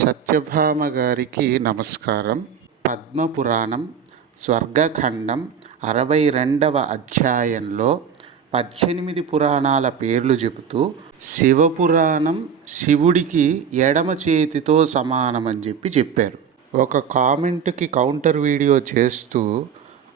సత్యభామ గారికి నమస్కారం. పద్మపురాణం స్వర్గఖండం అరవై రెండవ అధ్యాయంలో పద్దెనిమిది పురాణాల పేర్లు చెబుతూ శివపురాణం శివుడికి ఎడమ చేతితో సమానమని చెప్పి చెప్పారు. ఒక కామెంట్కి కౌంటర్ వీడియో చేస్తూ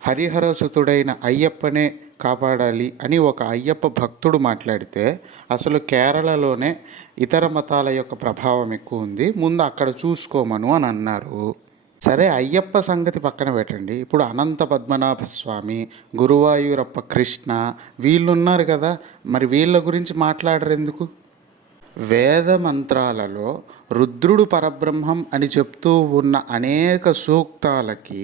హరిహరసుతుడైన అయ్యప్పనే కాపాడాలి అని ఒక అయ్యప్ప భక్తుడు మాట్లాడితే అసలు కేరళలోనే ఇతర మతాల యొక్క ప్రభావం ఎక్కువ ఉంది. ముందు అక్కడ చూసుకోమను అని అన్నారు. సరే అయ్యప్ప సంగతి పక్కన పెట్టండి. ఇప్పుడు అనంత పద్మనాభ స్వామి గురువాయూరప్ప కృష్ణ వీళ్ళు ఉన్నారు కదా. మరి వీళ్ళ గురించి మాట్లాడరెందుకు వేద మంత్రాలలో రుద్రుడు పరబ్రహ్మం అని చెప్తూ ఉన్న అనేక సూక్తాలకి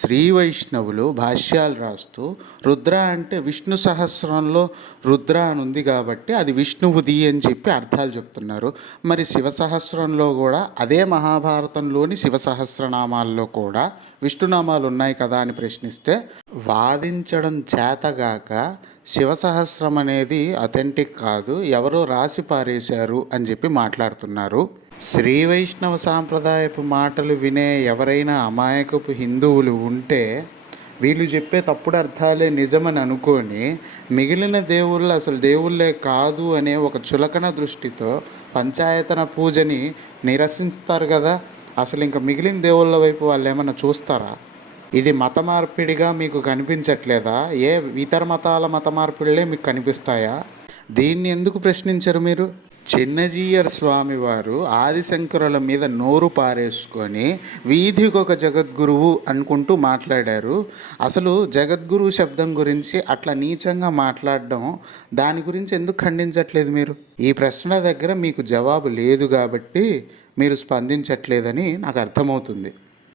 శ్రీ వైష్ణవులు భాష్యాలు రాస్తూ రుద్ర అంటే విష్ణు సహస్రంలో రుద్ర అని ఉంది కాబట్టి అది విష్ణువుది అని చెప్పి అర్థాలు చెప్తున్నారు. మరి శివ సహస్రంలో కూడా అదే మహాభారతంలోని శివ సహస్రనామాల్లో కూడా విష్ణునామాలు ఉన్నాయి కదా అని ప్రశ్నిస్తే వాదించడం చేతగాక శివ సహస్రం అనేది అథెంటిక్ కాదు ఎవరో రాసి పారేశారు అని చెప్పి మాట్లాడుతున్నారు. శ్రీ వైష్ణవ సాంప్రదాయపు మాటలు వినే ఎవరైనా అమాయకపు హిందువులు ఉంటే వీళ్ళు చెప్పే తప్పుడు అర్థాలే నిజమని అనుకొని మిగిలిన దేవుళ్ళు అసలు దేవుళ్ళే కాదు అనే ఒక చులకన దృష్టితో పంచాయతన పూజని నిరసిస్తారు కదా. అసలు ఇంకా మిగిలిన దేవుళ్ళ వైపు వాళ్ళు ఏమైనా చూస్తారా? ఇది మత మార్పిడిగా మీకు కనిపించట్లేదా? ఏ ఇతర మతాల మత మార్పిడిలే మీకు కనిపిస్తాయా? దీన్ని ఎందుకు ప్రశ్నించరు మీరు? చిన్నజీయర్ స్వామి వారు ఆదిశంకరుల మీద నోరు పారేసుకొని వీధికి ఒక జగద్గురువు అనుకుంటూ మాట్లాడారు. అసలు జగద్గురు శబ్దం గురించి అట్లా నీచంగా మాట్లాడడం దాని గురించి ఎందుకు ఖండించట్లేదు మీరు? ఈ ప్రశ్న దగ్గర మీకు జవాబు లేదు కాబట్టి మీరు స్పందించట్లేదని నాకు అర్థమవుతుంది.